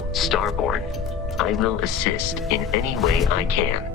Well, Starborn, I will assist in any way I can.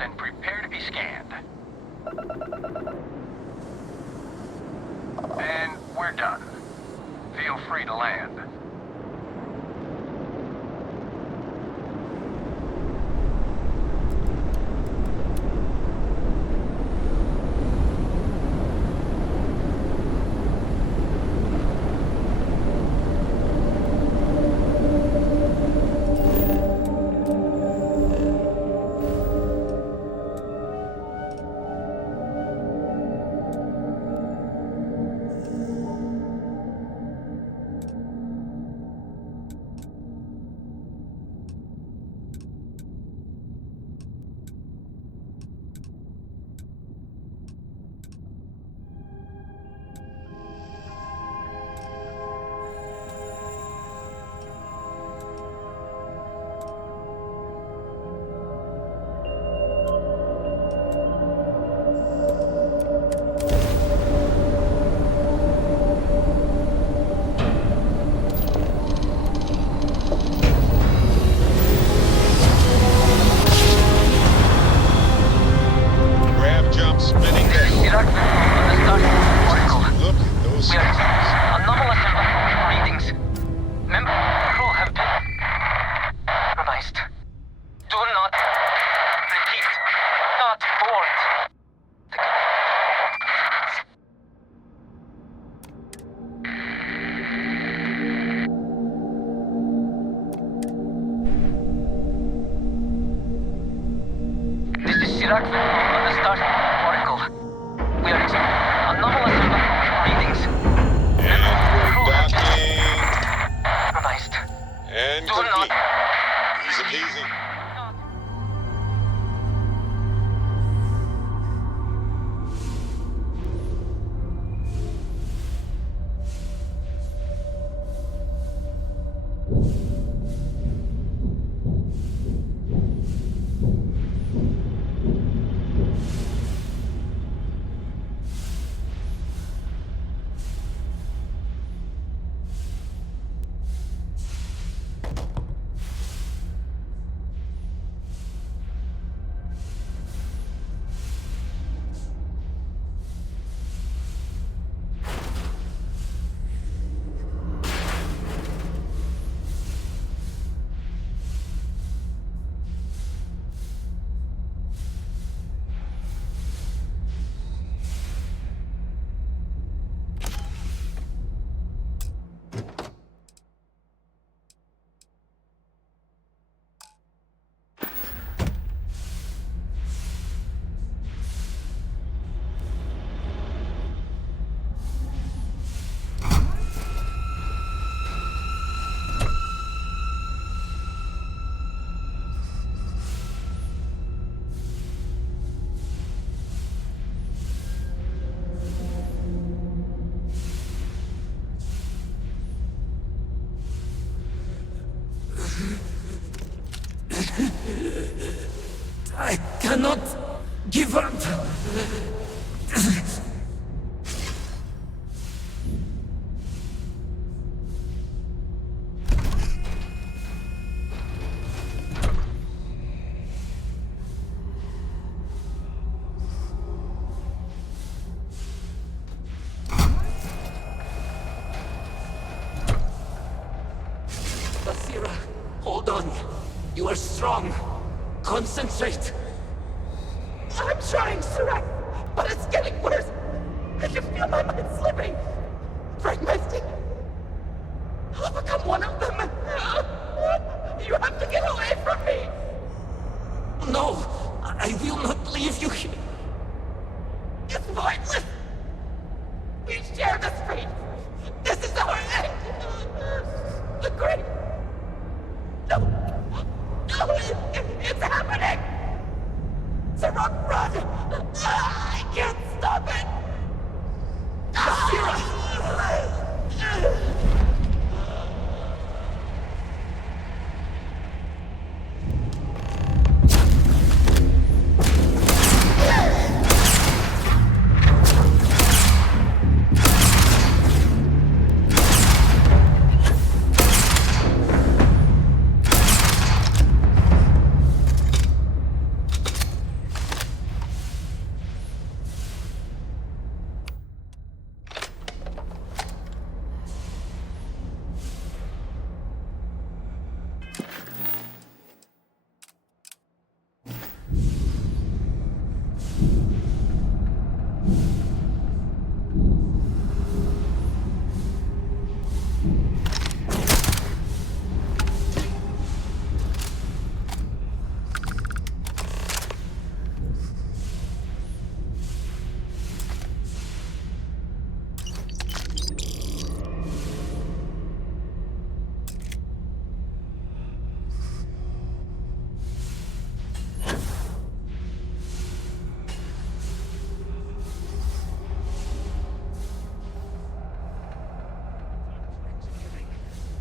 and prepare to be scanned. And we're done. Feel free to land. I cannot give up. Hold on. You are strong. Concentrate. I'm trying, Surak, but it's getting worse. I can feel my mind slipping. Fragmenting. I'll become one of them. You have to get away from me. No, I will not leave you here. It's pointless. We share this fate. This is our end. The great. No. No, it's happening. Sarok, run. I can't stop it.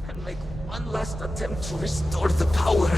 And make one last attempt to restore the power.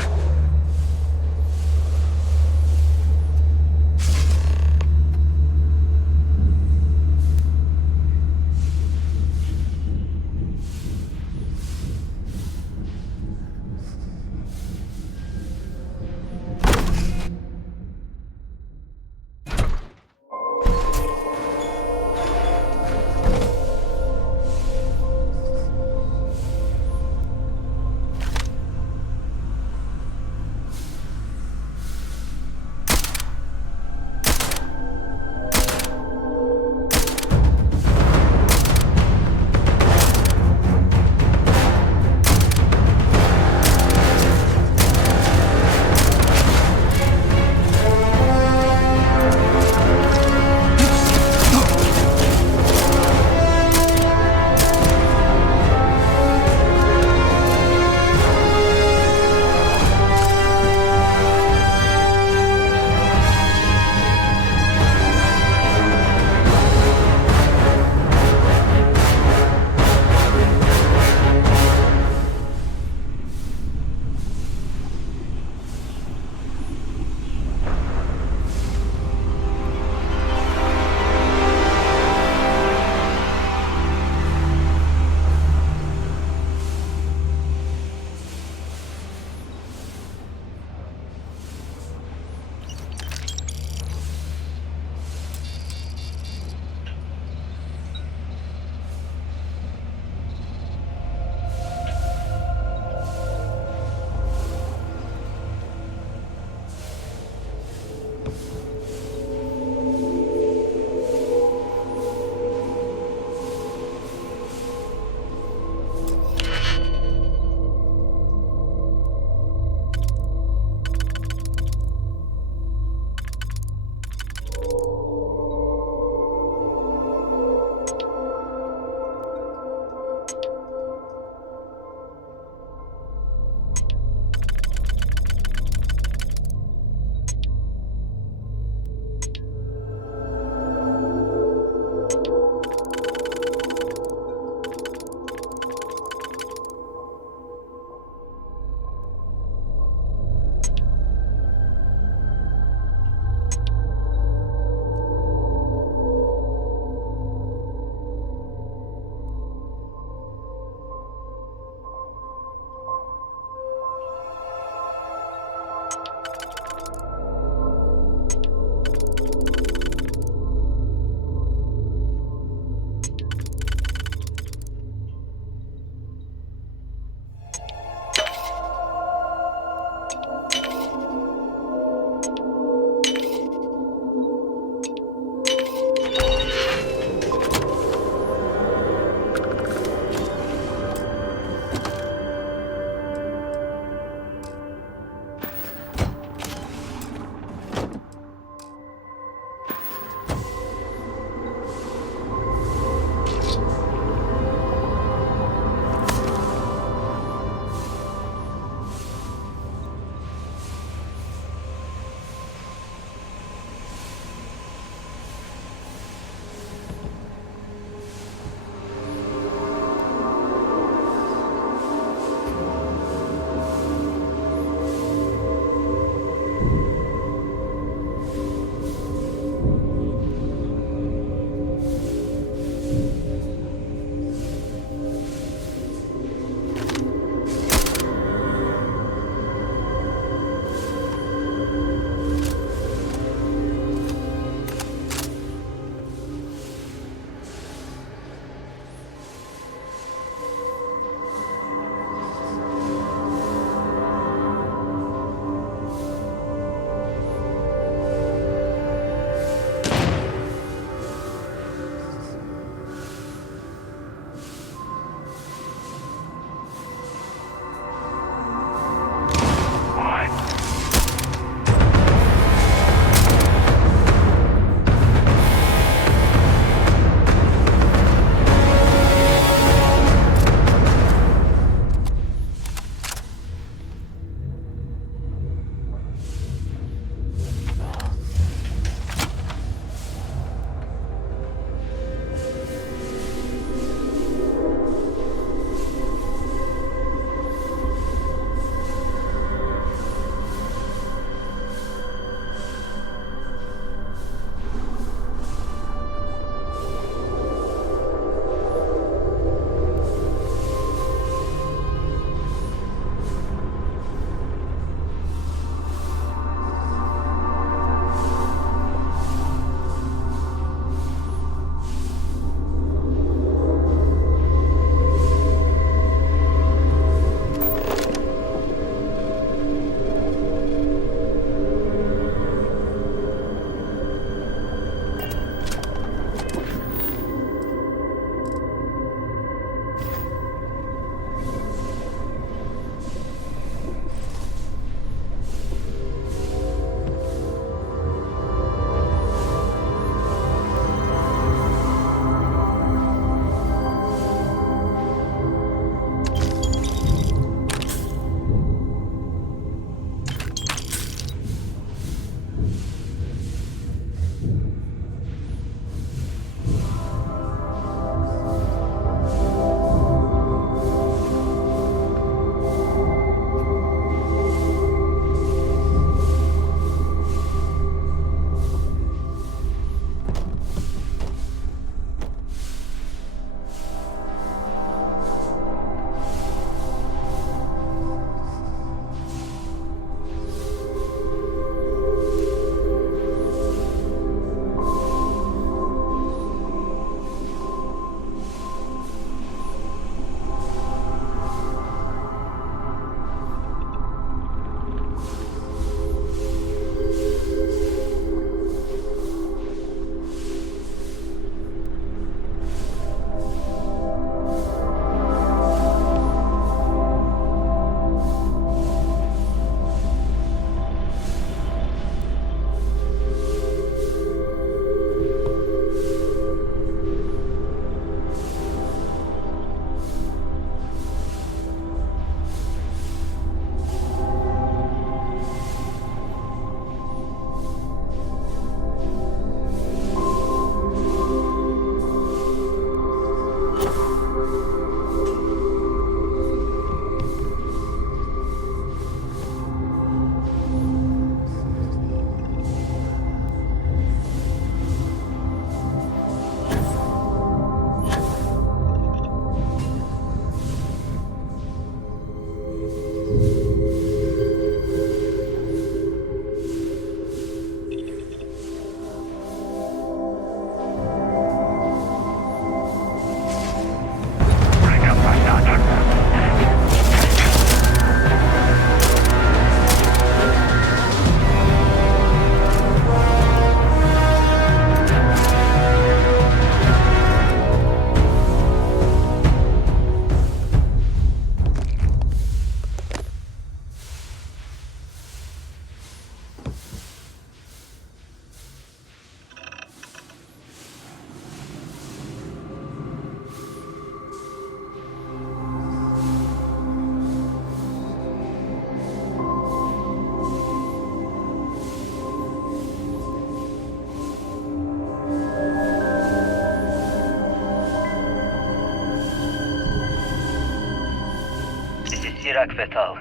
ZOTAC Vital.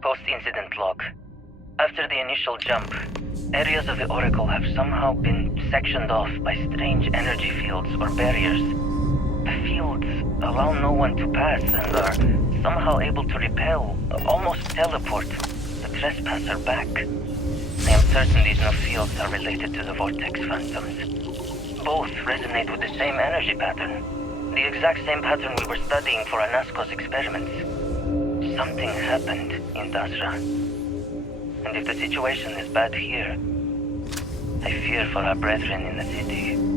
Post-incident log. After the initial jump, areas of the Oracle have somehow been sectioned off by strange energy fields or barriers. The fields allow no one to pass and are somehow able to repel, almost teleport, the trespasser back. I am certain these new fields are related to the Vortex Phantoms. Both resonate with the same energy pattern. The exact same pattern we were studying for Anasco's experiments. Something happened in Dasra. And if the situation is bad here, I fear for our brethren in the city.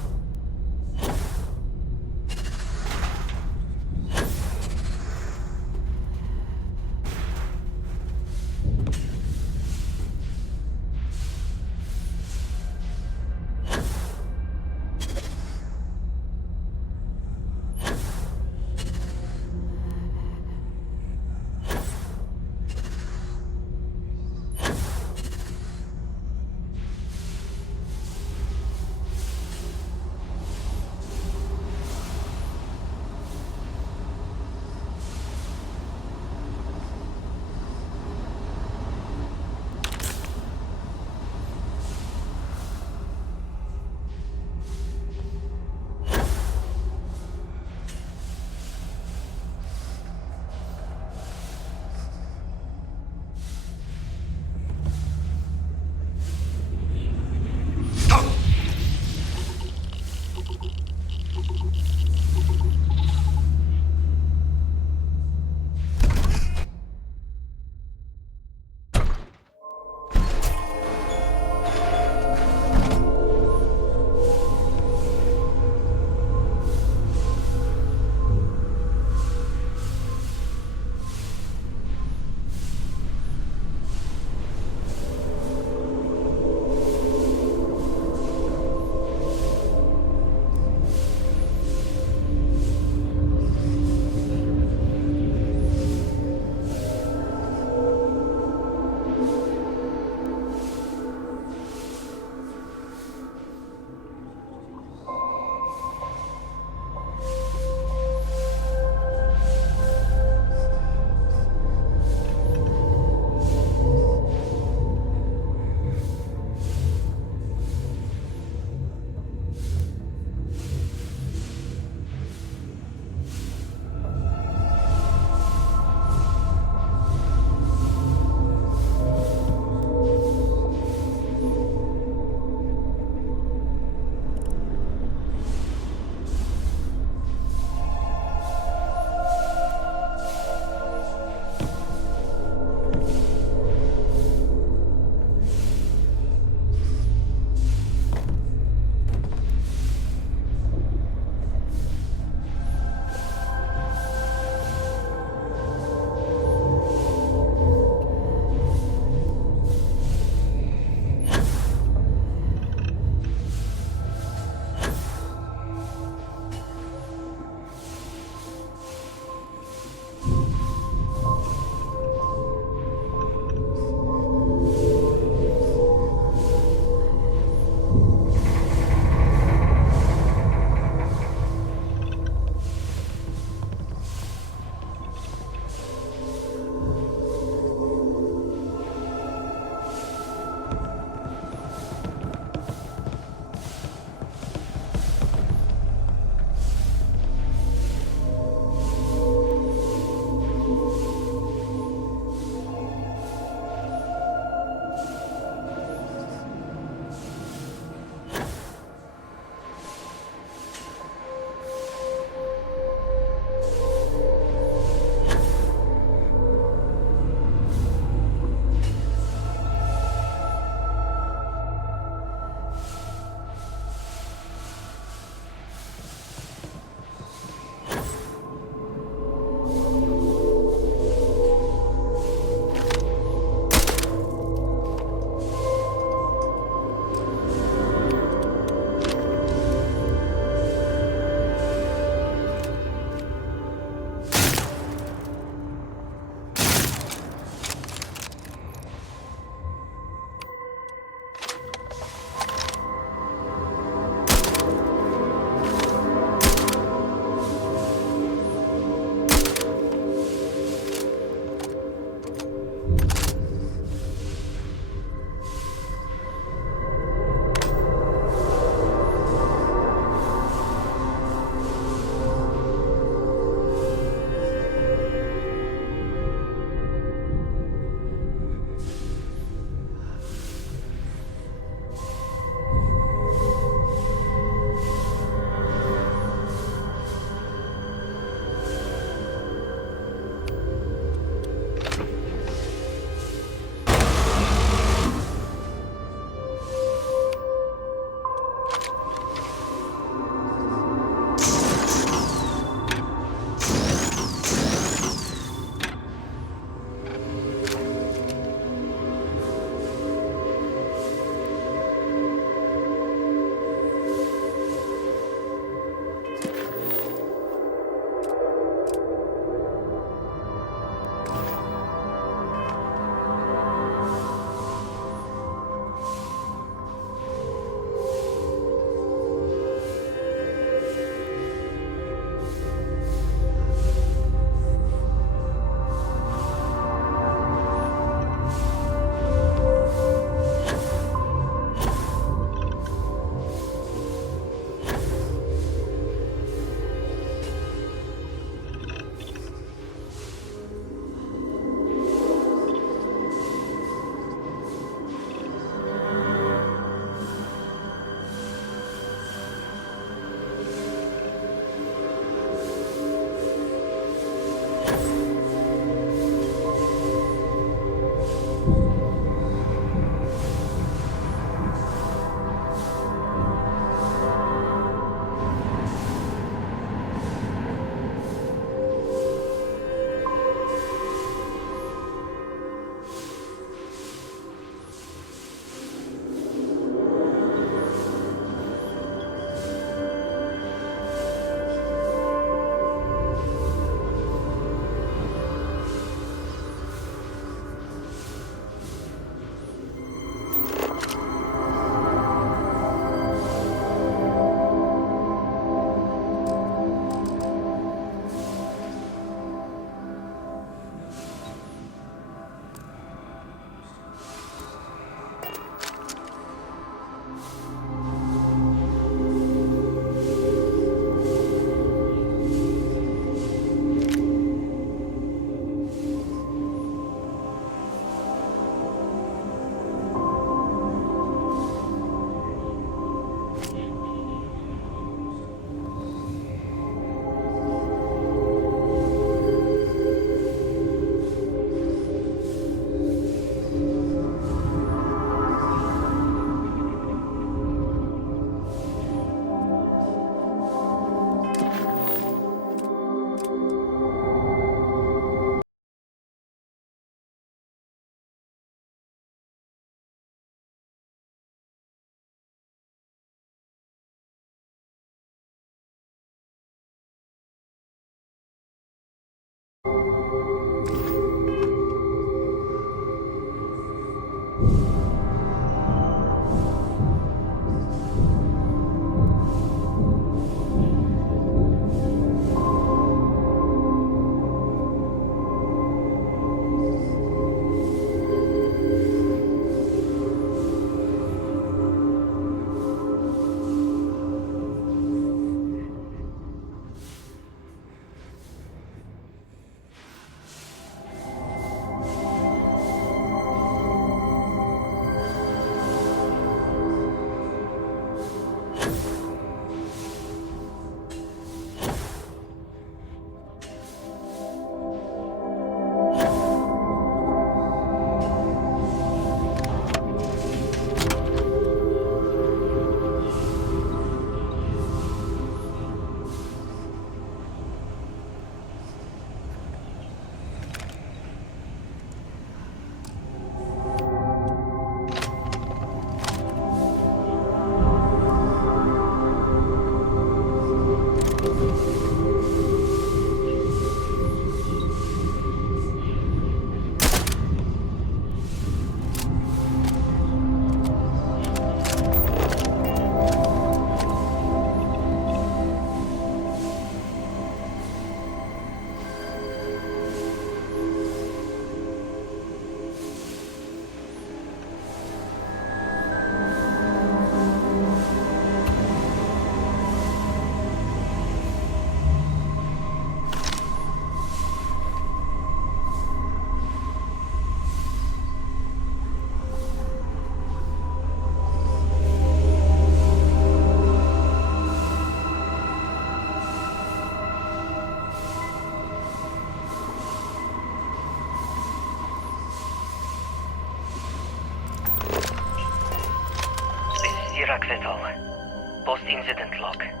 Post-incident log.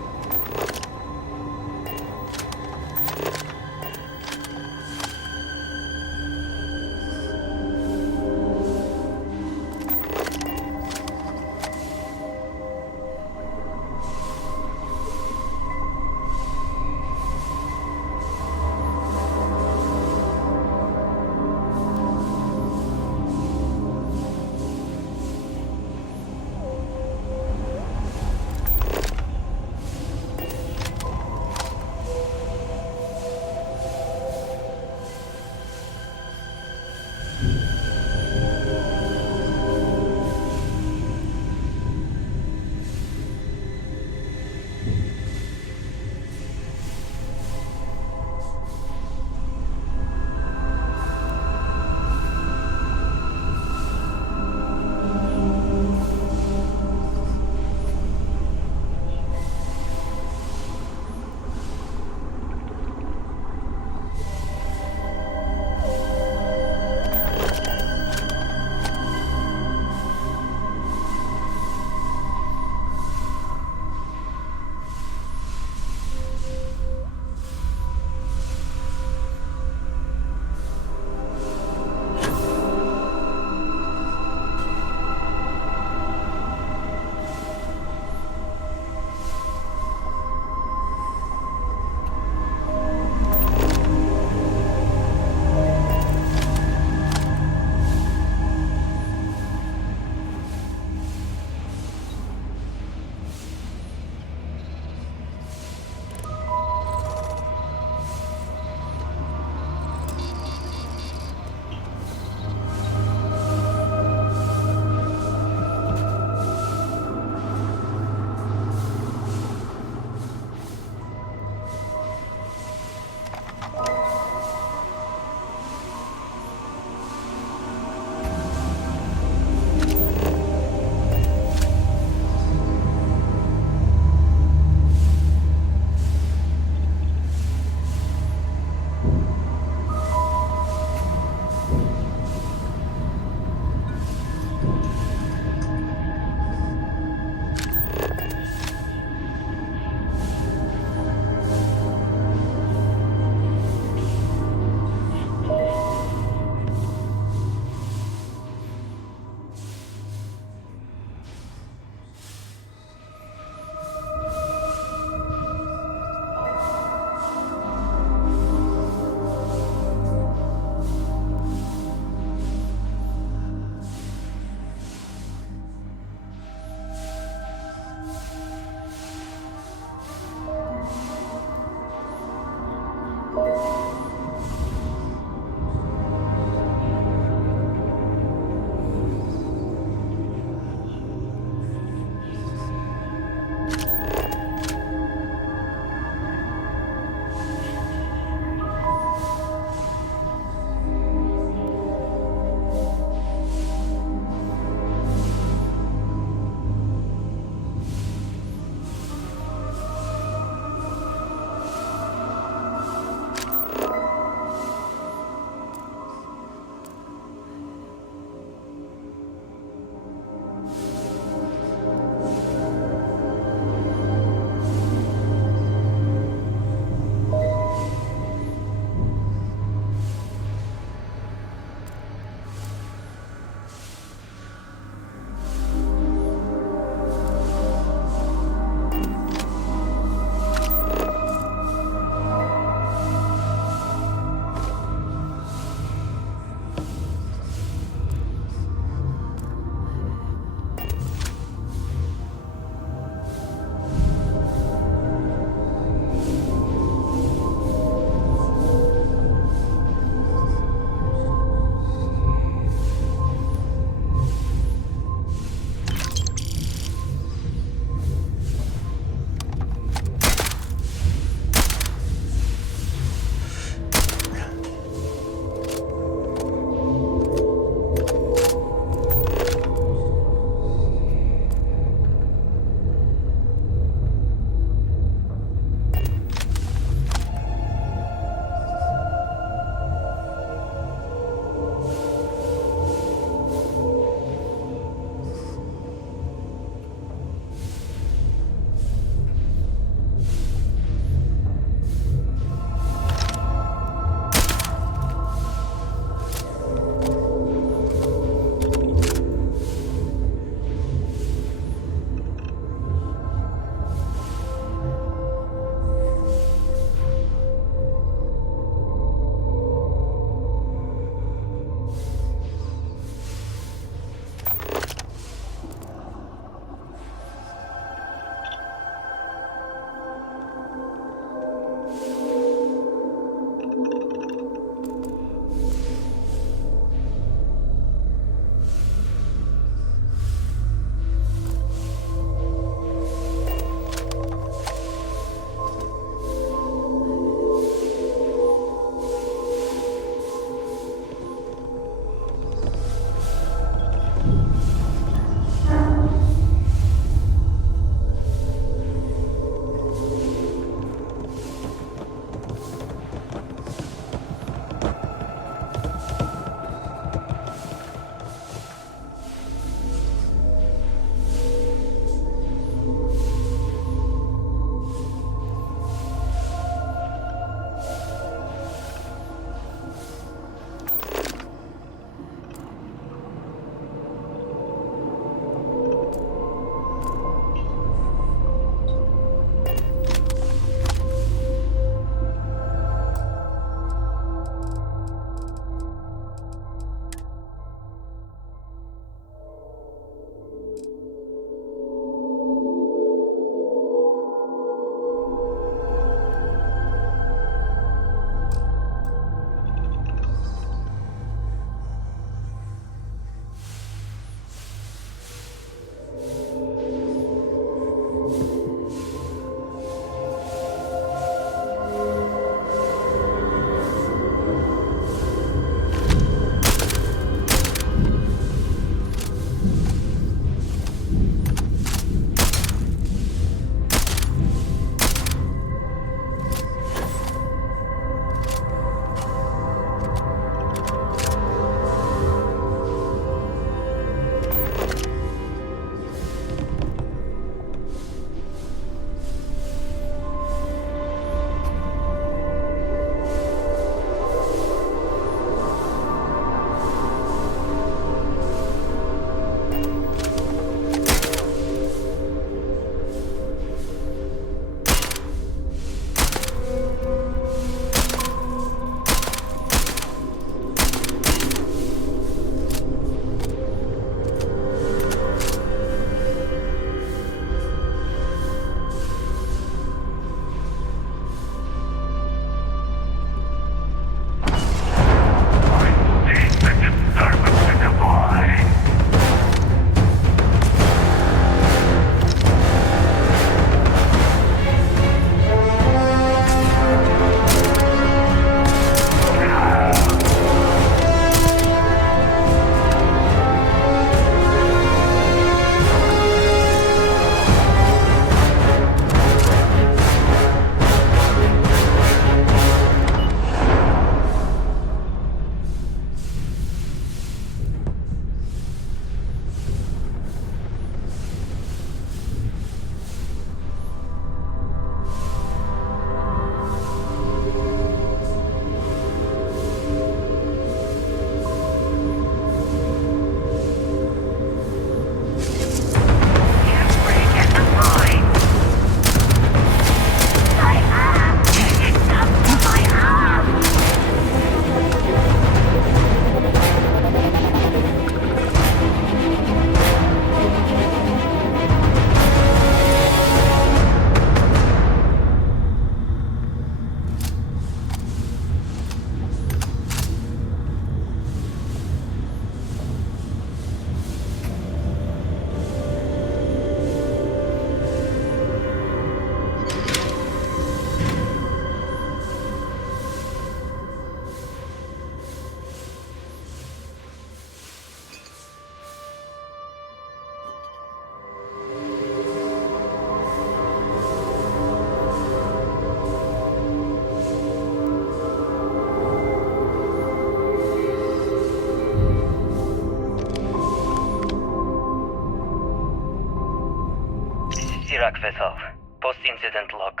Sirac Vessel. Post-incident log.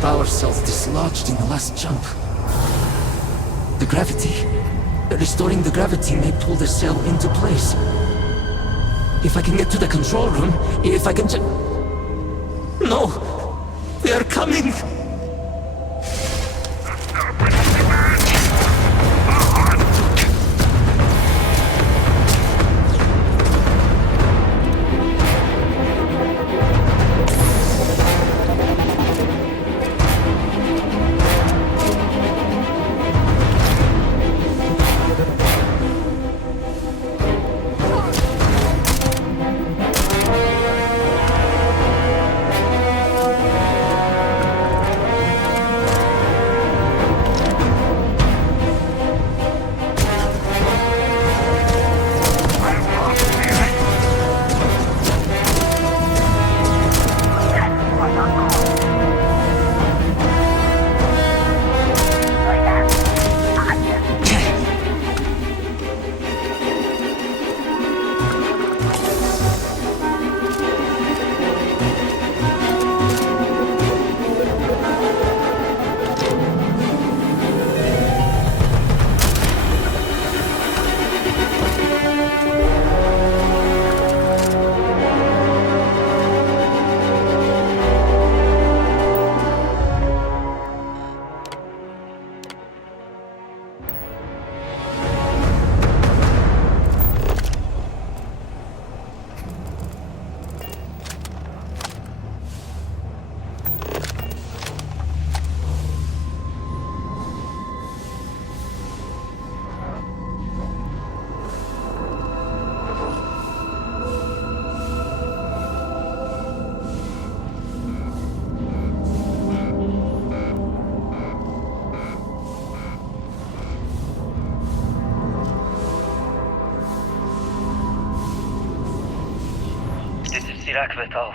Power cells dislodged in the last jump. The gravity. Restoring the gravity may pull the cell into place. If I can get to the control room, if I can just... No! They are coming! Sirac Vessel.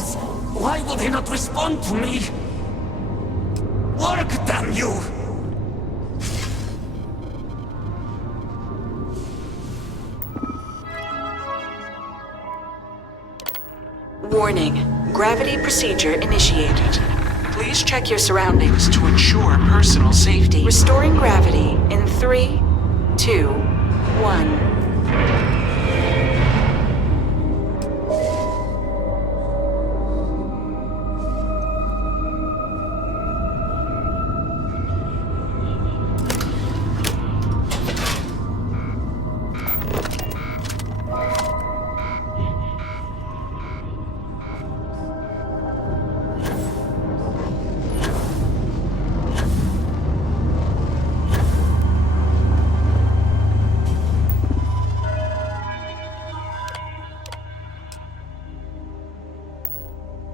fools! Why will they not respond to me? Work, damn you! Warning. Gravity procedure initiated. Please check your surroundings to ensure personal safety. Restoring gravity in 3, 2, 1.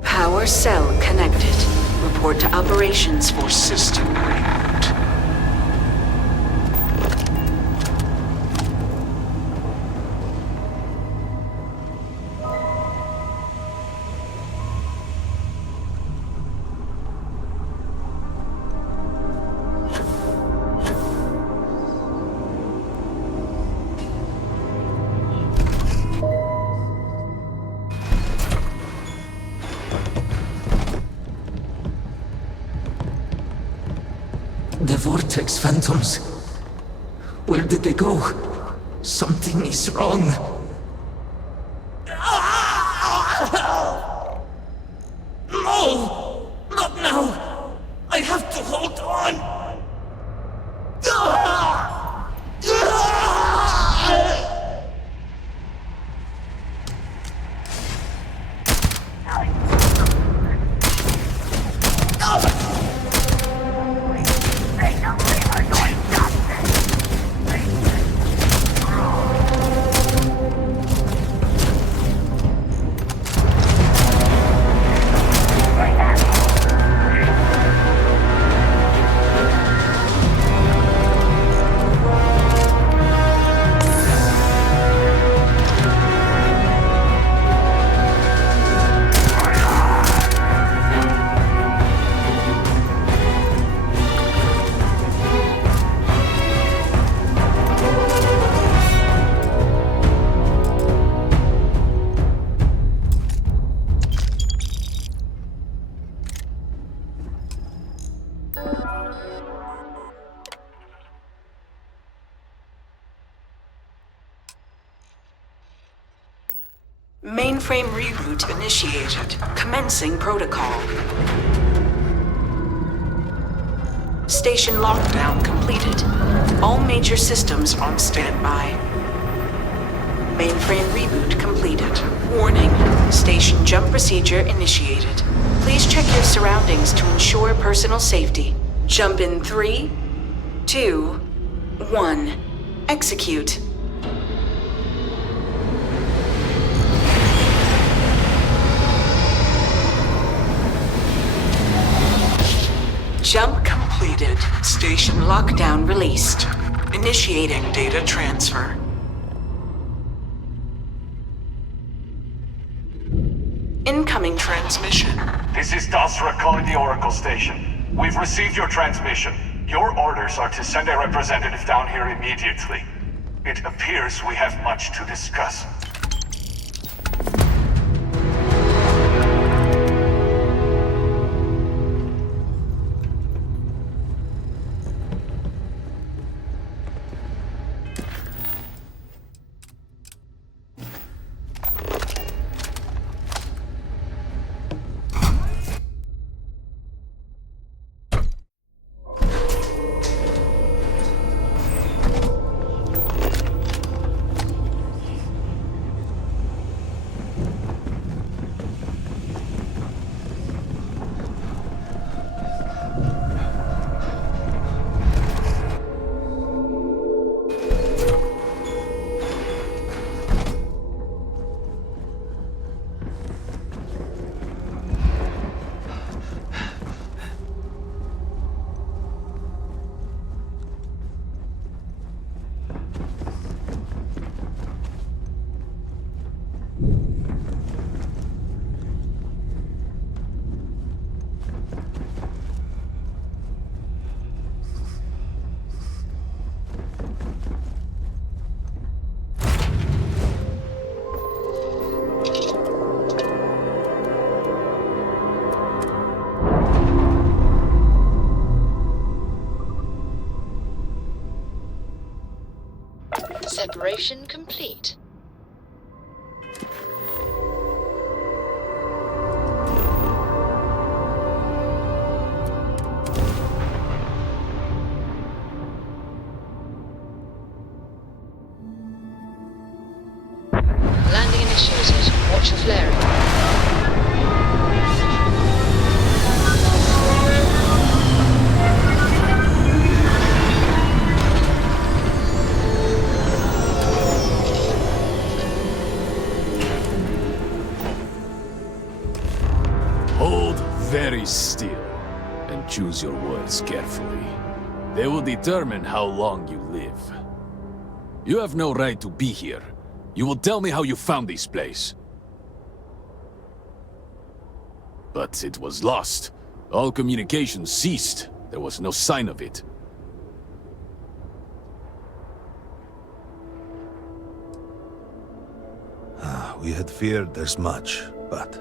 Power cell connected. Report to operations for system reboot. The Vortex Phantoms. Where did they go? Something is wrong. No! Not now! I have to hold on! Mainframe reboot initiated. Commencing protocol. Station lockdown completed. All major systems on standby. Mainframe reboot completed. Warning. Station jump procedure initiated. Please check your surroundings to ensure personal safety. Jump in 3, 2, 1. Execute. Jump completed. Station lockdown released. Initiating data transfer. Incoming transmission. This is Dasra calling the Oracle Station. We've received your transmission. Your orders are to send a representative down here immediately. It appears we have much to discuss. Separation complete. Landing initiated. Watch for flaring. Hold very still and choose your words carefully. They will determine how long you live. You have no right to be here. You will tell me how you found this place. But it was lost. All communication ceased. There was no sign of it. We had feared as much, but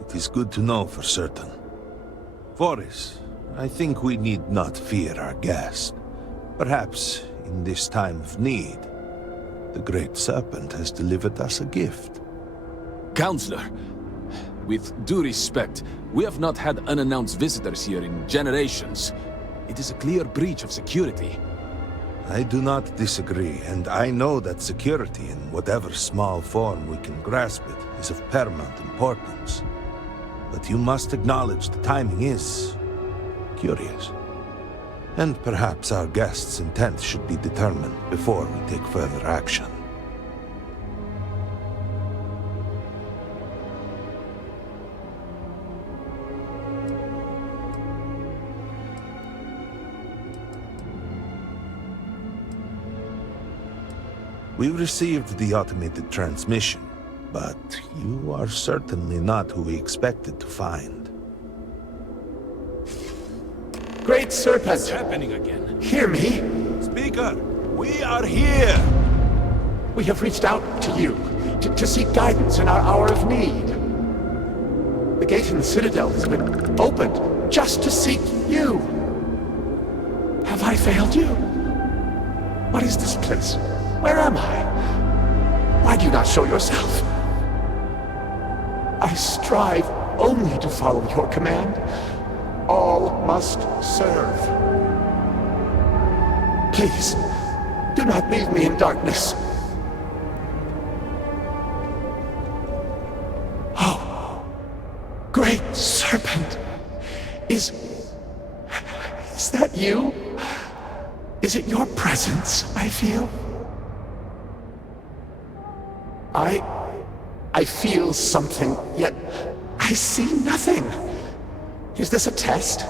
it is good to know for certain. Voris, I think we need not fear our guest. Perhaps, in this time of need, the Great Serpent has delivered us a gift. Counselor, with due respect, we have not had unannounced visitors here in generations. It is a clear breach of security. I do not disagree, and I know that security, in whatever small form we can grasp it, is of paramount importance. But you must acknowledge the timing is curious. And perhaps our guest's intent should be determined before we take further action. We received the automated transmission, but you are certainly not who we expected to find. Great Serpent, What's happening again? hear me. Speaker, we are here! We have reached out to you to seek guidance in our hour of need. The gate in the Citadel has been opened just to seek you. Have I failed you? What is this place? Where am I? Why do you not show yourself? I strive only to follow your command. All must serve. Please, do not leave me in darkness. Oh, Great Serpent, is that you? Is it your presence I feel? I feel something, yet I see nothing. Is this a test?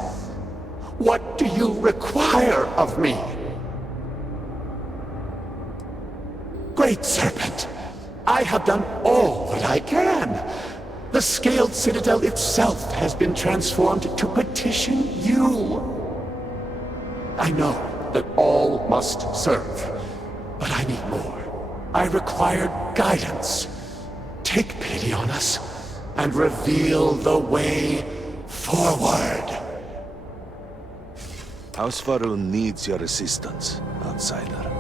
What do you require of me? Great Serpent, I have done all that I can. The scaled citadel itself has been transformed to petition you. I know that all must serve, but I need more. I require guidance. Take pity on us and reveal the way forward. House Varun needs your assistance, outsider.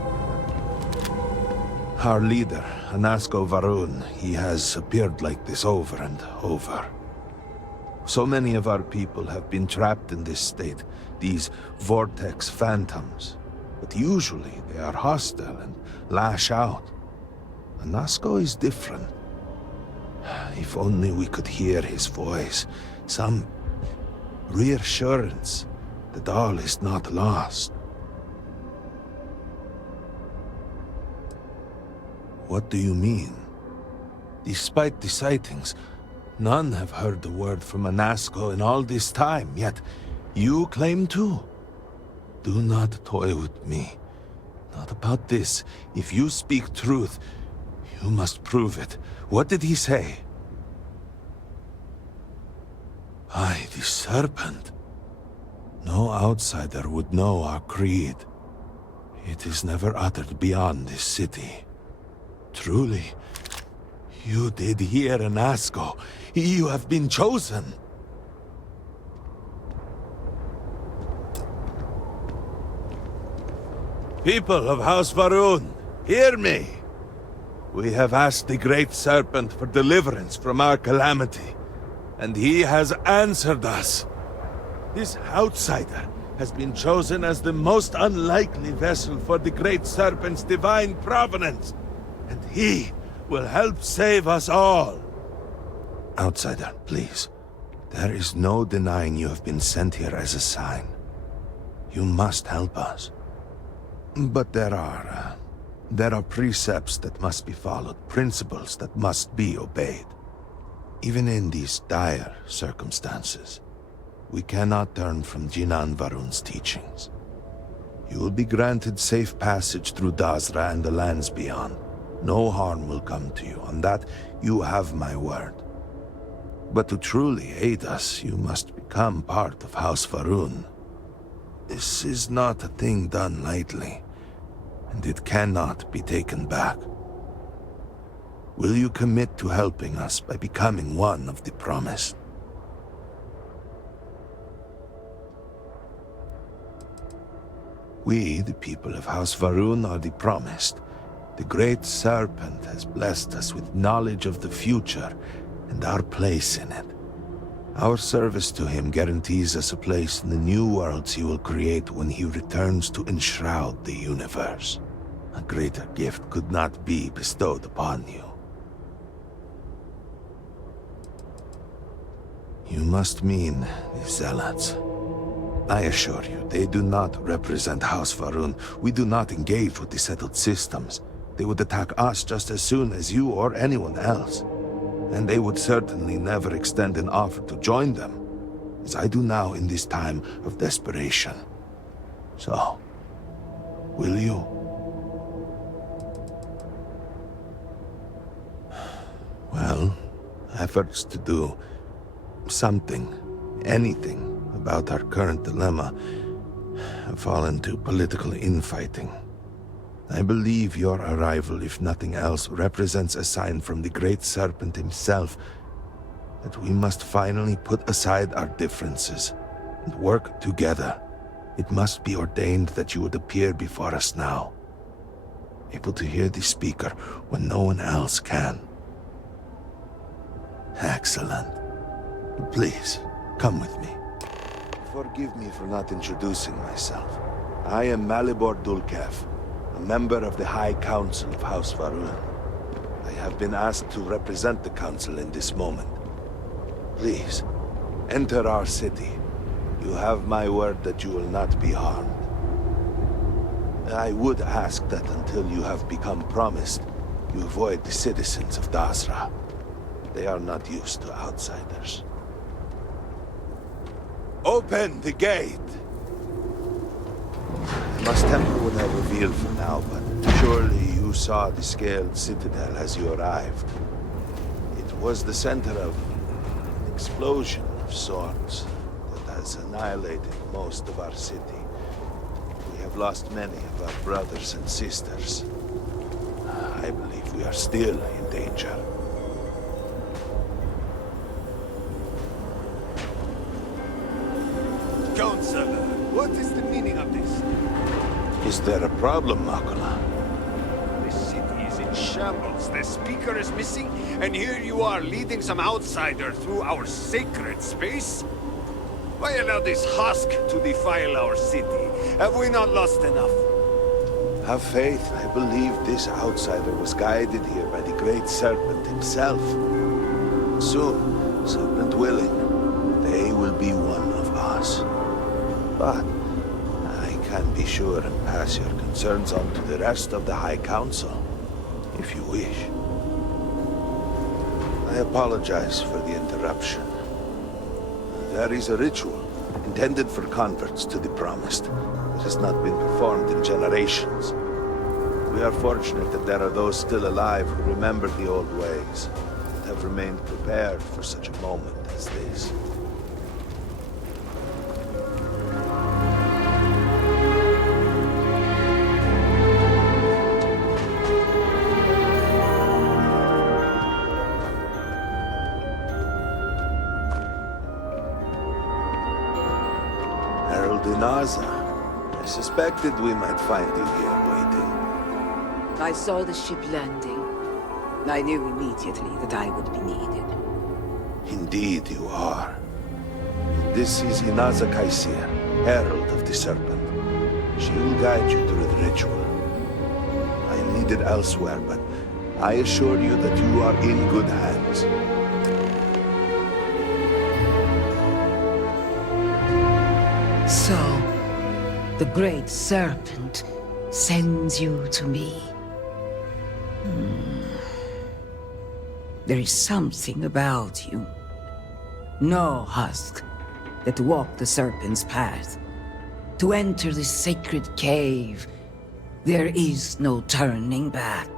Our leader, Anasko Varun, he has appeared like this over and over. So many of our people have been trapped in this state, these vortex phantoms. But usually they are hostile and lash out. Anasko is different. If only we could hear his voice, some reassurance that all is not lost. What do you mean? Despite the sightings, none have heard the word from Anasko in all this time, yet you claim to. Do not toy with me. Not about this. If you speak truth, you must prove it. What did he say? By the Serpent. No outsider would know our creed. It is never uttered beyond this city. Truly, you did hear Anasko. You have been chosen. People of House Varun, Hear me! We have asked the Great Serpent for deliverance from our calamity, and he has answered us. This outsider has been chosen as the most unlikely vessel for the Great Serpent's divine providence, and he will help save us all. Outsider, please. There is no denying you have been sent here as a sign. You must help us. But there are precepts that must be followed, principles that must be obeyed. Even in these dire circumstances, we cannot turn from Jinan Varun's teachings. You will be granted safe passage through Dazra and the lands beyond. No harm will come to you. On that, you have my word. But to truly aid us, you must become part of House Varun. This is not a thing done lightly, and it cannot be taken back. Will you commit to helping us by becoming one of the promised? We, the people of House Varun, are the promised. The Great Serpent has blessed us with knowledge of the future and our place in it. Our service to him guarantees us a place in the new worlds he will create when he returns to enshroud the universe. A greater gift could not be bestowed upon you. You must mean the Zealots. I assure you, they do not represent House Varun. We do not engage with the settled systems. They would attack us just as soon as you or anyone else. And they would certainly never extend an offer to join them, as I do now in this time of desperation. So, will you? Well, efforts to do something, anything, about our current dilemma have fallen to political infighting. I believe your arrival, if nothing else, represents a sign from the Great Serpent himself that we must finally put aside our differences and work together. It must be ordained that you would appear before us now, able to hear the speaker when no one else can. Excellent. Please, come with me. Forgive me for not introducing myself. I am Malibor Dulkev, a member of the High Council of House Varun. I have been asked to represent the Council in this moment. Please, enter our city. You have my word that you will not be harmed. I would ask that until you have become promised, you avoid the citizens of Dazra. They are not used to outsiders. Open the gate! I must temper what I reveal for now, but surely you saw the scaled citadel as you arrived. It was the center of an explosion of sorts that has annihilated most of our city. We have lost many of our brothers and sisters. I believe we are still in danger. Counselor, what is the meaning of this? Is there a problem, Makula? This city is in shambles. The speaker is missing, and here you are leading some outsider through our sacred space? Why allow this husk to defile our city? Have we not lost enough? Have faith. I believe this outsider was guided here by the Great Serpent himself. Soon, Serpent willing, they will be one of us. But I can be sure and pass your concerns on to the rest of the High Council, if you wish. I apologize for the interruption. There is a ritual intended for converts to the Promised that has not been performed in generations. We are fortunate that there are those still alive who remember the old ways and have remained prepared for such a moment as this. I suspected we might find you here waiting. I saw the ship landing. I knew immediately that I would be needed. Indeed you are. This is Inaza Kaisir, Herald of the Serpent. She will guide you through the ritual. I am needed elsewhere, but I assure you that you are in good hands. So, the Great Serpent sends you to me. There is something about you. No husk that walk the Serpent's path. To enter this sacred cave, there is no turning back.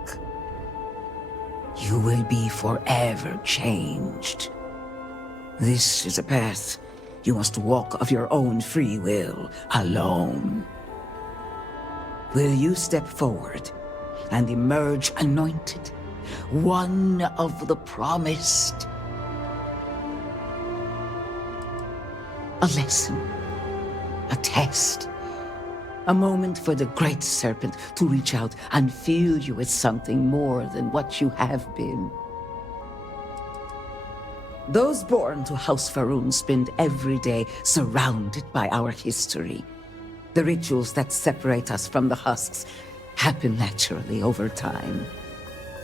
You will be forever changed. This is a path you must walk of your own free will, alone. Will you step forward and emerge anointed, one of the promised? A lesson, a test, a moment for the Great Serpent to reach out and fill you with something more than what you have been. Those born to House Faroon spend every day surrounded by our history. The rituals that separate us from the husks happen naturally over time.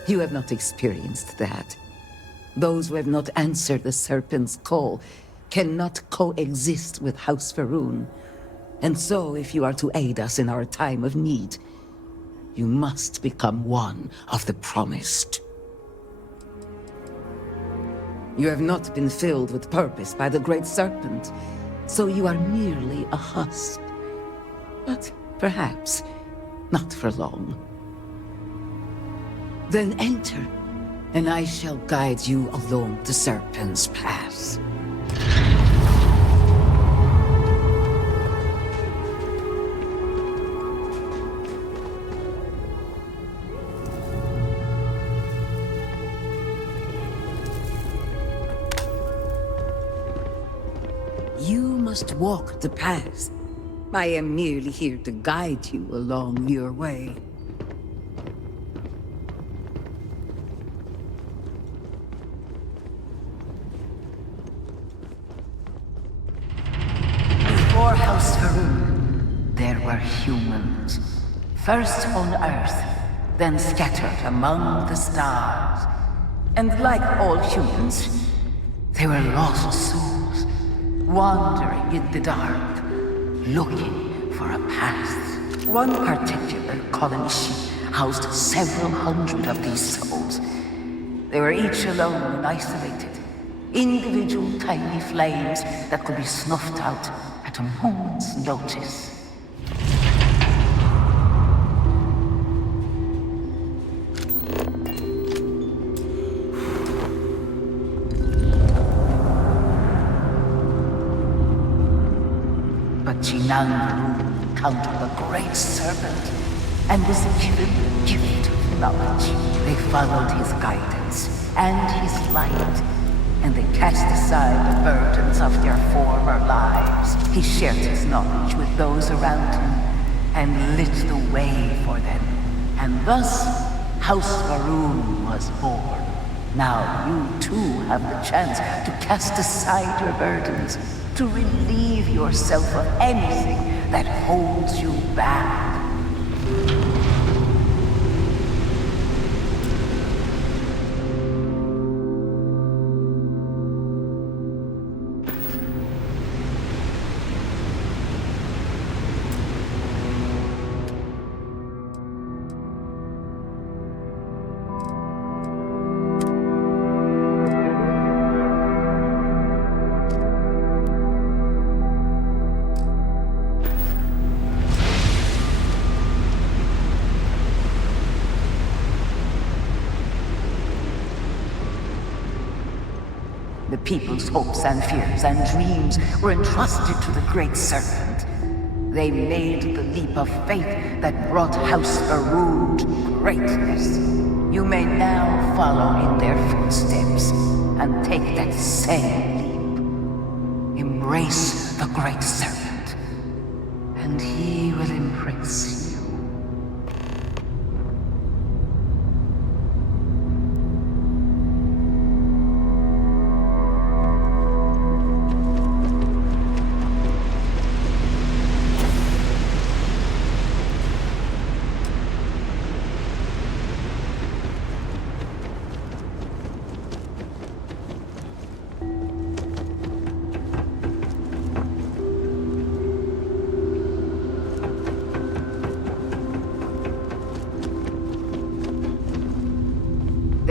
You have not experienced that. Those who have not answered the Serpent's call cannot coexist with House Faroon. And so, if you are to aid us in our time of need, you must become one of the promised. You have not been filled with purpose by the Great Serpent, so you are merely a husk. But perhaps not for long. Then enter, and I shall guide you along the Serpent's path. You must walk the path. I am merely here to guide you along your way. Before House Faroon, there were humans. First on Earth, then scattered among the stars. And like all humans, they were lost souls, wandering in the dark, looking for a path. One particular colony ship housed several hundred of these souls. They were each alone and isolated, individual tiny flames that could be snuffed out at a moment's notice. But Jinang encountered the Great Serpent and was given the gift of knowledge. They followed his guidance and his light, and they cast aside the burdens of their former lives. He shared his knowledge with those around him and lit the way for them. And thus, House Faroon was born. Now you too have the chance to cast aside your burdens, to relieve yourself of anything that holds you back. The people's hopes and fears and dreams were entrusted to the Great Serpent. They made the leap of faith that brought House Faroon to greatness. You may now follow in their footsteps and take that same leap. Embrace the Great Serpent, and he will embrace you.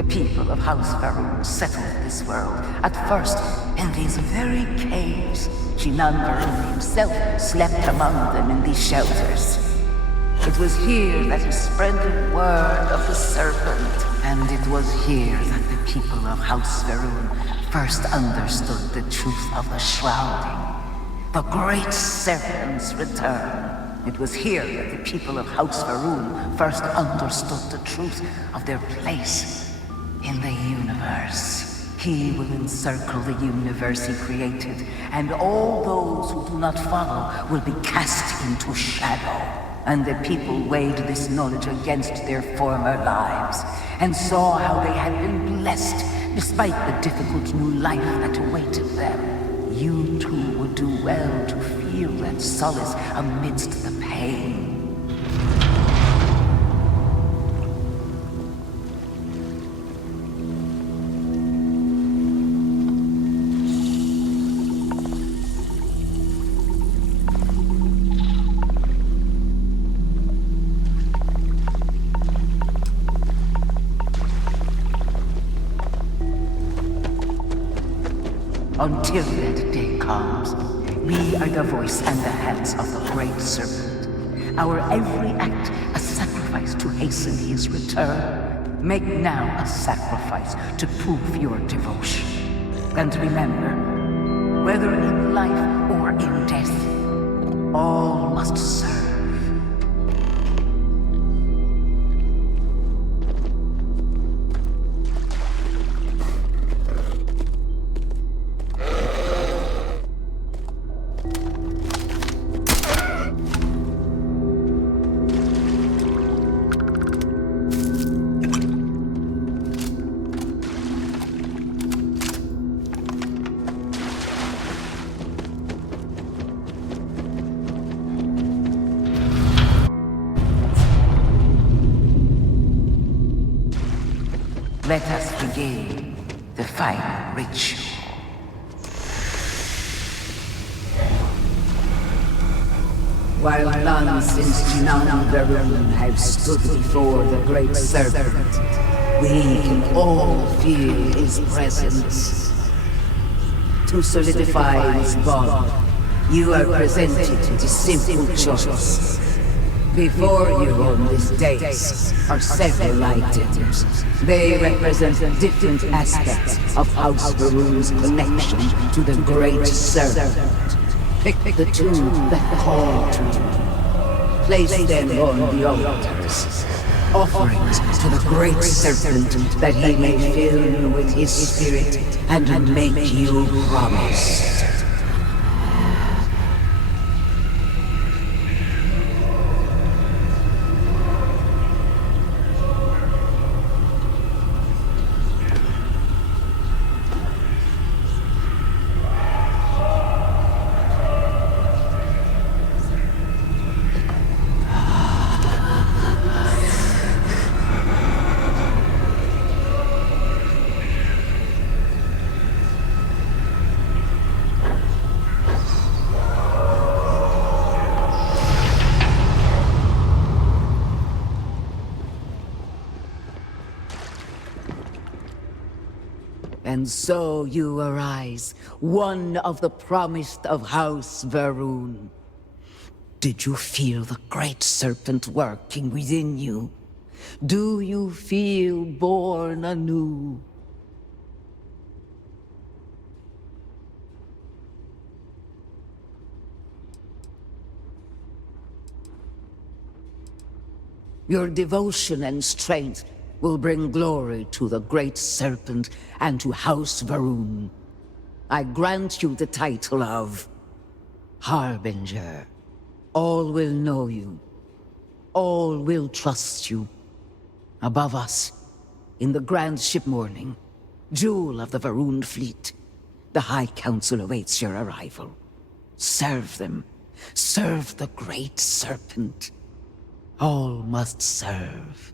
The people of House Varun settled this world, at first in these very caves. Shinan Varun himself slept among them in these shelters. It was here that he spread the word of the serpent, and it was here that the people of House Varun first understood the truth of the shrouding, the great serpent's return. It was here that the people of House Varun first understood the truth of their place in the universe. He will encircle the universe he created, and all those who do not follow will be cast into shadow. And the people weighed this knowledge against their former lives, and saw how they had been blessed despite the difficult new life that awaited them. You too would do well to feel that solace amidst the pain. Until that day comes, we are the voice and the hands of the Great Serpent. Our every act a sacrifice to hasten his return. Make now a sacrifice to prove your devotion. And remember, whether in life or in death, all must serve. Let us begin the final ritual. While none since Shinan Varun have stood before the Great Serpent, we can all feel his presence. To solidify his bond, you are presented with a simple choice. Before you on this dais are several items. They represent different aspects of House Varun's connection to the Great Serpent. Pick the two that call to you. Place them on the altars. Offerings to the Great Serpent that he may fill you with his spirit and make you promise. And so you arise, one of the promised of House Varun. Did you feel the Great Serpent working within you? Do you feel born anew? Your devotion and strength will bring glory to the Great Serpent and to House Varun. I grant you the title of Harbinger. All will know you. All will trust you. Above us, in the grand ship morning, jewel of the Varun fleet, the High Council awaits your arrival. Serve them. Serve the Great Serpent. All must serve.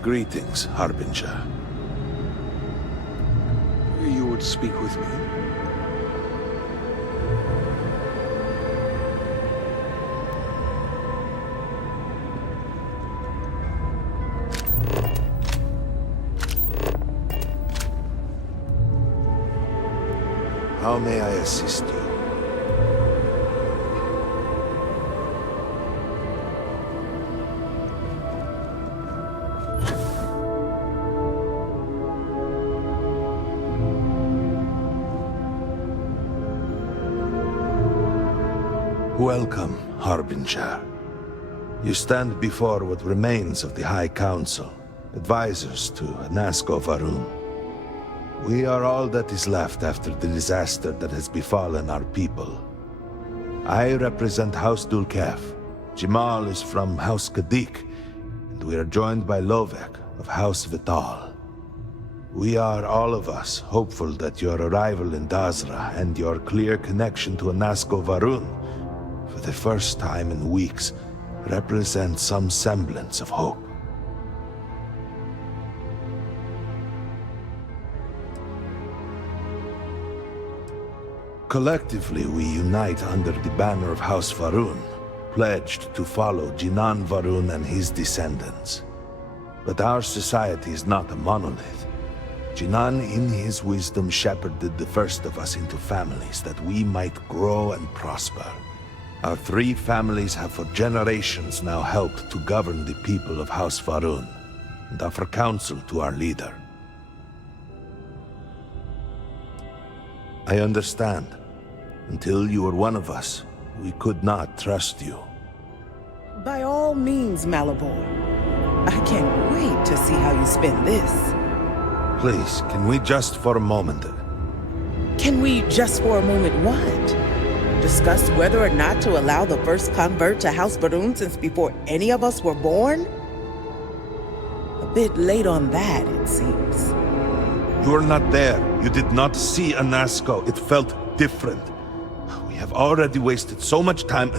Greetings, Harbinger. You would speak with me? How may I assist you? Welcome, Harbinger. You stand before what remains of the High Council, advisors to Nasco Varun. We are all that is left after the disaster that has befallen our people. I represent House Dulkef. Jamal is from House Kadik, and we are joined by Lovek of House Vital. We are, all of us, hopeful that your arrival in Dazra and your clear connection to Nasco Varun, for the first time in weeks, represent some semblance of hope. Collectively, we unite under the banner of House Varun, pledged to follow Jinan Varun and his descendants. But our society is not a monolith. Jinan, in his wisdom, shepherded the first of us into families that we might grow and prosper. Our 3 families have for generations now helped to govern the people of House Varun, and offer counsel to our leader. I understand. Until you were one of us, we could not trust you. By all means, Malabor. I can't wait to see how you spin this. Please, can we just for a moment... Can we just for a moment what? Discuss whether or not to allow the first convert to House Varun since before any of us were born? A bit late on that, it seems. You were not there. You did not see Anasco. It felt different. We have already wasted so much time.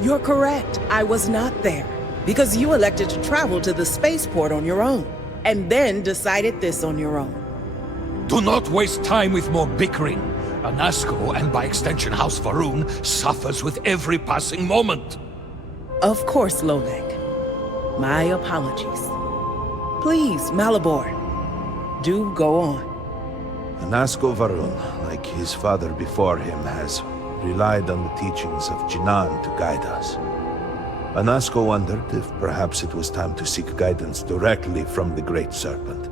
You're correct. I was not there. Because you elected to travel to the spaceport on your own. And then decided this on your own. Do not waste time with more bickering. Anasco, and by extension House Varun, suffers with every passing moment. Of course, Lovek. My apologies. Please, Malabor. Do go on. Anasco Varun, like his father before him, has relied on the teachings of Jinan to guide us. Anasco wondered if perhaps it was time to seek guidance directly from the Great Serpent,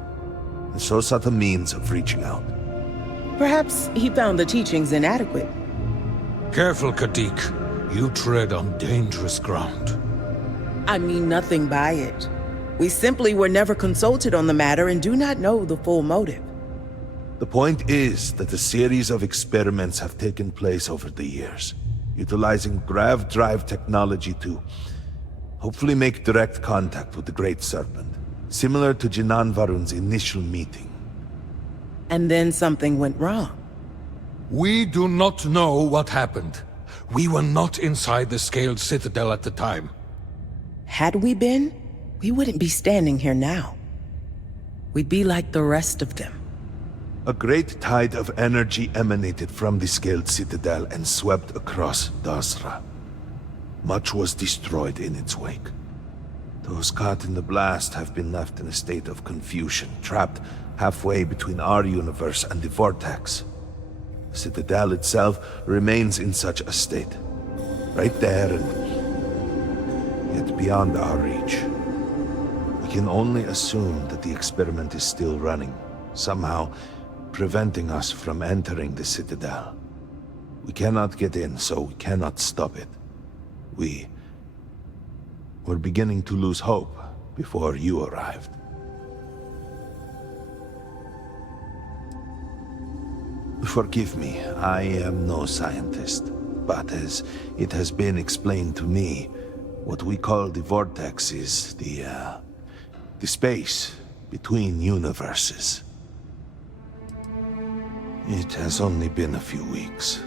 and so sought a means of reaching out. Perhaps he found the teachings inadequate. Careful, Kadik. You tread on dangerous ground. I mean nothing by it. We simply were never consulted on the matter and do not know the full motive. The point is that a series of experiments have taken place over the years, utilizing grav drive technology to hopefully make direct contact with the Great Serpent, similar to Jinan Varun's initial meeting. And then something went wrong. We do not know what happened. We were not inside the Scaled Citadel at the time. Had we been, we wouldn't be standing here now. We'd be like the rest of them. A great tide of energy emanated from the Scaled Citadel and swept across Dazra. Much was destroyed in its wake. Those caught in the blast have been left in a state of confusion, trapped halfway between our universe and the Vortex. The Citadel itself remains in such a state. Right there and yet beyond our reach. We can only assume that the experiment is still running, somehow preventing us from entering the Citadel. We cannot get in, so we cannot stop it. We're beginning to lose hope before you arrived. Forgive me, I am no scientist, but as it has been explained to me, what we call the Vortex is the space between universes. It has only been a few weeks.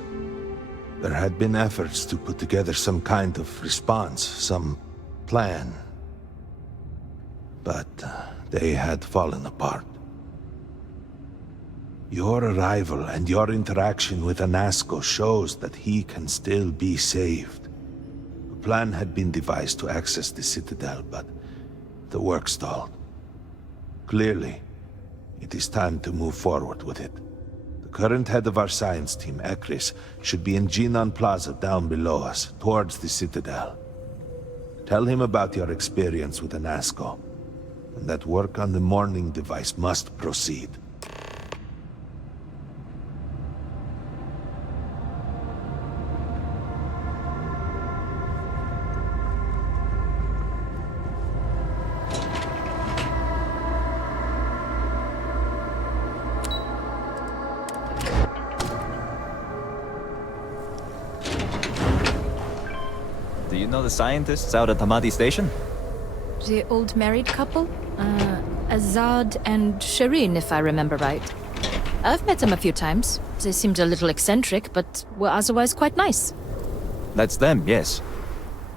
There had been efforts to put together some kind of response, some plan. but they had fallen apart. Your arrival and your interaction with Anasco shows that he can still be saved. A plan had been devised to access the Citadel, but the work stalled. Clearly, it is time to move forward with it. The current head of our science team, Ekris, should be in Genon Plaza down below us, towards the Citadel. Tell him about your experience with Anasco, and that work on the morning device must proceed. Do you know the scientists out at Hamadi Station? The old married couple? Azad and Shireen, if I remember right. I've met them a few times. They seemed a little eccentric, but were otherwise quite nice. That's them, yes.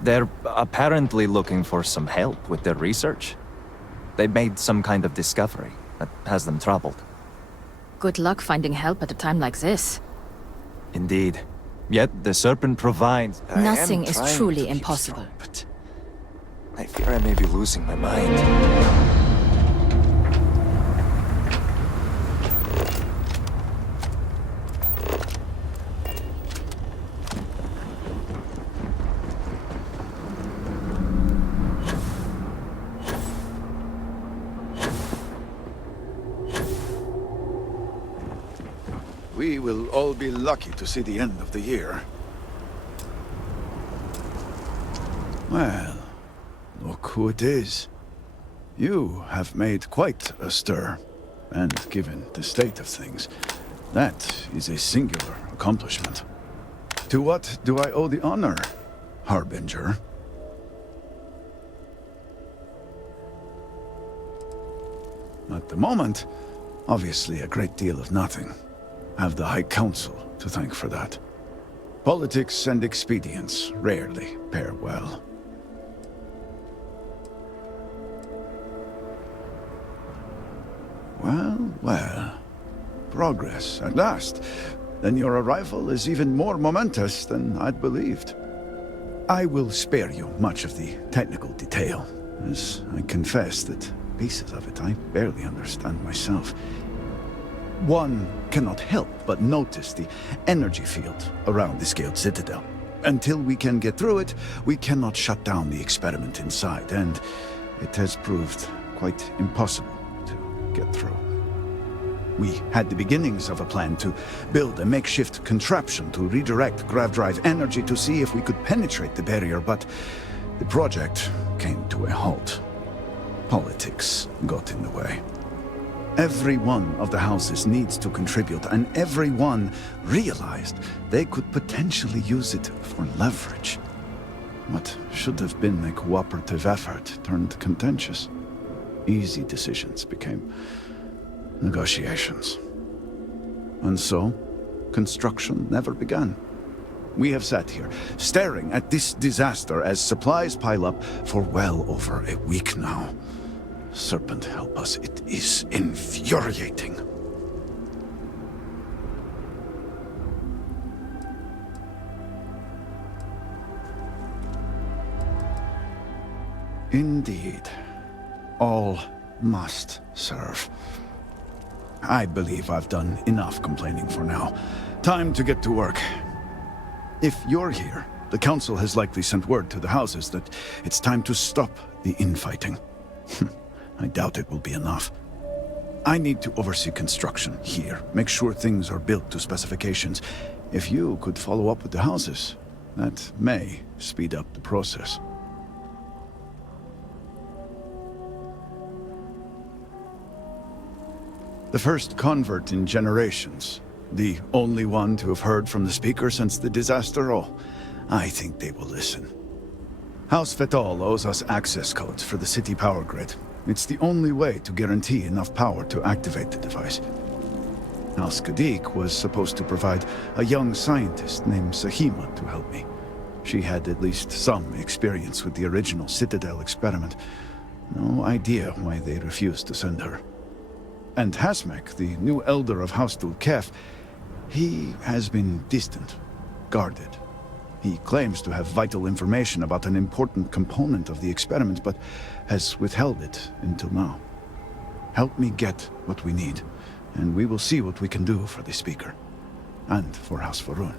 They're apparently looking for some help with their research. They made some kind of discovery that has them troubled. Good luck finding help at a time like this. Indeed. Yet the Serpent provides... Nothing is truly impossible. But I fear I may be losing my mind. We will all be lucky to see the end of the year. Well, look who it is. You have made quite a stir, and given the state of things, that is a singular accomplishment. To what do I owe the honor, Harbinger? At the moment, obviously a great deal of nothing. Have the High Council to thank for that. Politics and expedience rarely pair well. Well, well. Progress, at last. Then your arrival is even more momentous than I'd believed. I will spare you much of the technical detail, as I confess that pieces of it I barely understand myself. One cannot help but notice the energy field around the scaled citadel. Until we can get through it, we cannot shut down the experiment inside, and it has proved quite impossible to get through. We had the beginnings of a plan to build a makeshift contraption to redirect grav drive energy to see if we could penetrate the barrier, but the project came to a halt. Politics got in the way. Every one of the houses needs to contribute, and everyone realized they could potentially use it for leverage. What should have been a cooperative effort turned contentious. Easy decisions became negotiations. And so, construction never began. We have sat here, staring at this disaster as supplies pile up for well over a week now. Serpent help us, it is infuriating. Indeed. All must serve. I believe I've done enough complaining for now. Time to get to work. If you're here, the Council has likely sent word to the houses that it's time to stop the infighting. I doubt it will be enough. I need to oversee construction here, make sure things are built to specifications. If you could follow up with the houses, that may speed up the process. The first convert in generations. The only one to have heard from the speaker since the disaster. Oh, I think they will listen. House Fetal owes us access codes for the city power grid. It's the only way to guarantee enough power to activate the device. House Kadik was supposed to provide a young scientist named Sahima to help me. She had at least some experience with the original Citadel experiment. No idea why they refused to send her. And Hasmek, the new elder of House Dulkef, he has been distant, guarded. He claims to have vital information about an important component of the experiment, but has withheld it until now. Help me get what we need, and we will see what we can do for the Speaker, and for House Varun.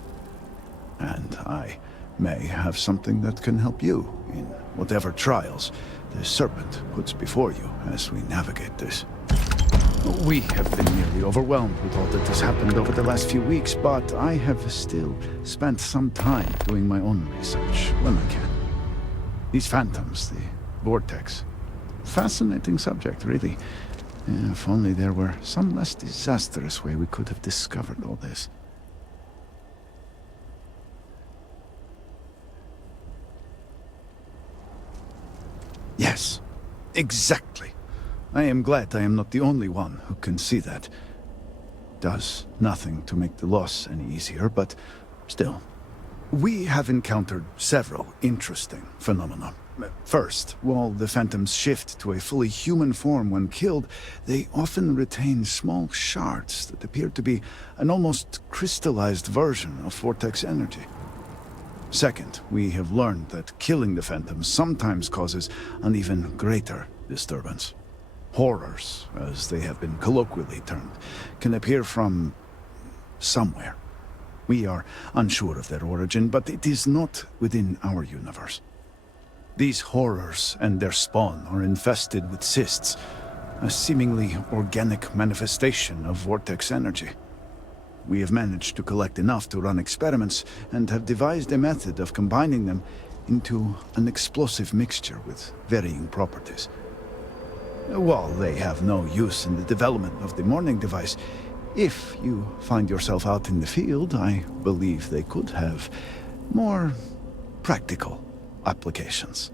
And I may have something that can help you in whatever trials the Serpent puts before you as we navigate this. We have been nearly overwhelmed with all that has happened over the last few weeks, but I have still spent some time doing my own research when I can. These phantoms, the vortex. Fascinating subject, really. If only there were some less disastrous way we could have discovered all this. Yes, exactly. I am glad I am not the only one who can see that. Does nothing to make the loss any easier, but still. We have encountered several interesting phenomena. First, while the phantoms shift to a fully human form when killed, they often retain small shards that appear to be an almost crystallized version of vortex energy. Second, we have learned that killing the phantoms sometimes causes an even greater disturbance. Horrors, as they have been colloquially termed, can appear from somewhere. We are unsure of their origin, but it is not within our universe. These horrors and their spawn are infested with cysts, a seemingly organic manifestation of vortex energy. We have managed to collect enough to run experiments and have devised a method of combining them into an explosive mixture with varying properties. While they have no use in the development of the morning device, if you find yourself out in the field, I believe they could have more practical applications.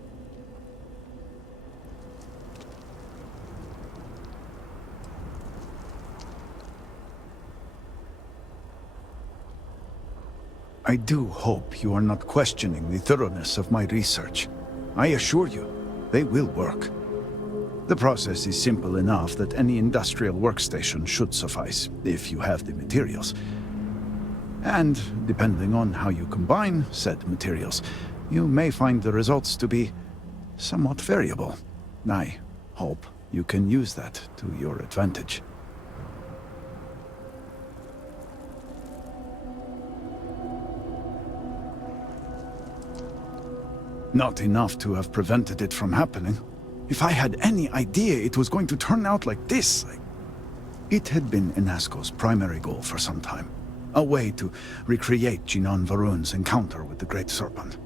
I do hope you are not questioning the thoroughness of my research. I assure you, they will work. The process is simple enough that any industrial workstation should suffice, if you have the materials. And, depending on how you combine said materials, you may find the results to be somewhat variable. I hope you can use that to your advantage. Not enough to have prevented it from happening. If I had any idea it was going to turn out like this, It had been Enasco's primary goal for some time. A way to recreate Jinan Varun's encounter with the Great Serpent.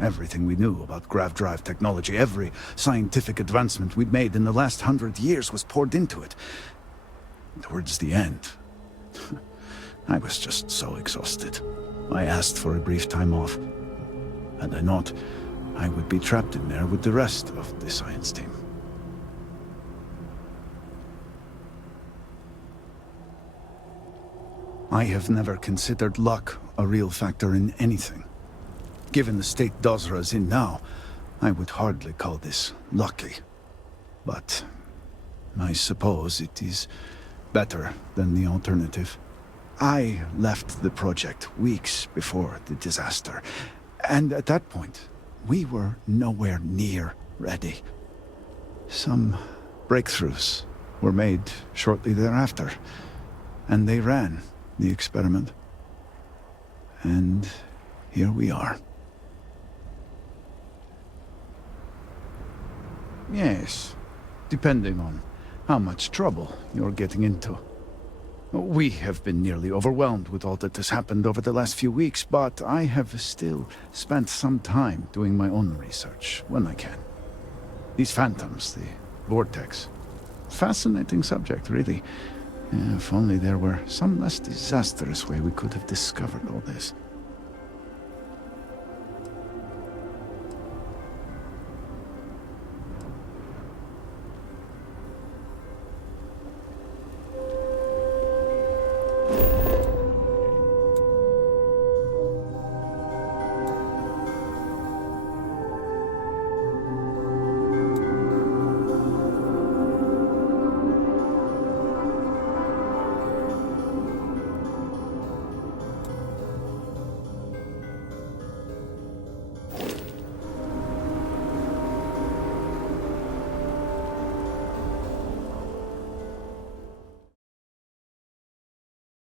Everything we knew about grav drive technology, every scientific advancement we'd made in the last 100 years was poured into it. Towards the end, I was just so exhausted. I asked for a brief time off, and I thought I would be trapped in there with the rest of the science team. I have never considered luck a real factor in anything. Given the state Dozra's in now, I would hardly call this lucky. But I suppose it is better than the alternative. I left the project weeks before the disaster, and at that point, we were nowhere near ready. Some breakthroughs were made shortly thereafter, and they ran the experiment. And here we are. Yes, depending on how much trouble you're getting into. We have been nearly overwhelmed with all that has happened over the last few weeks, but I have still spent some time doing my own research when I can. These phantoms, the vortex. Fascinating subject, really. If only there were some less disastrous way we could have discovered all this.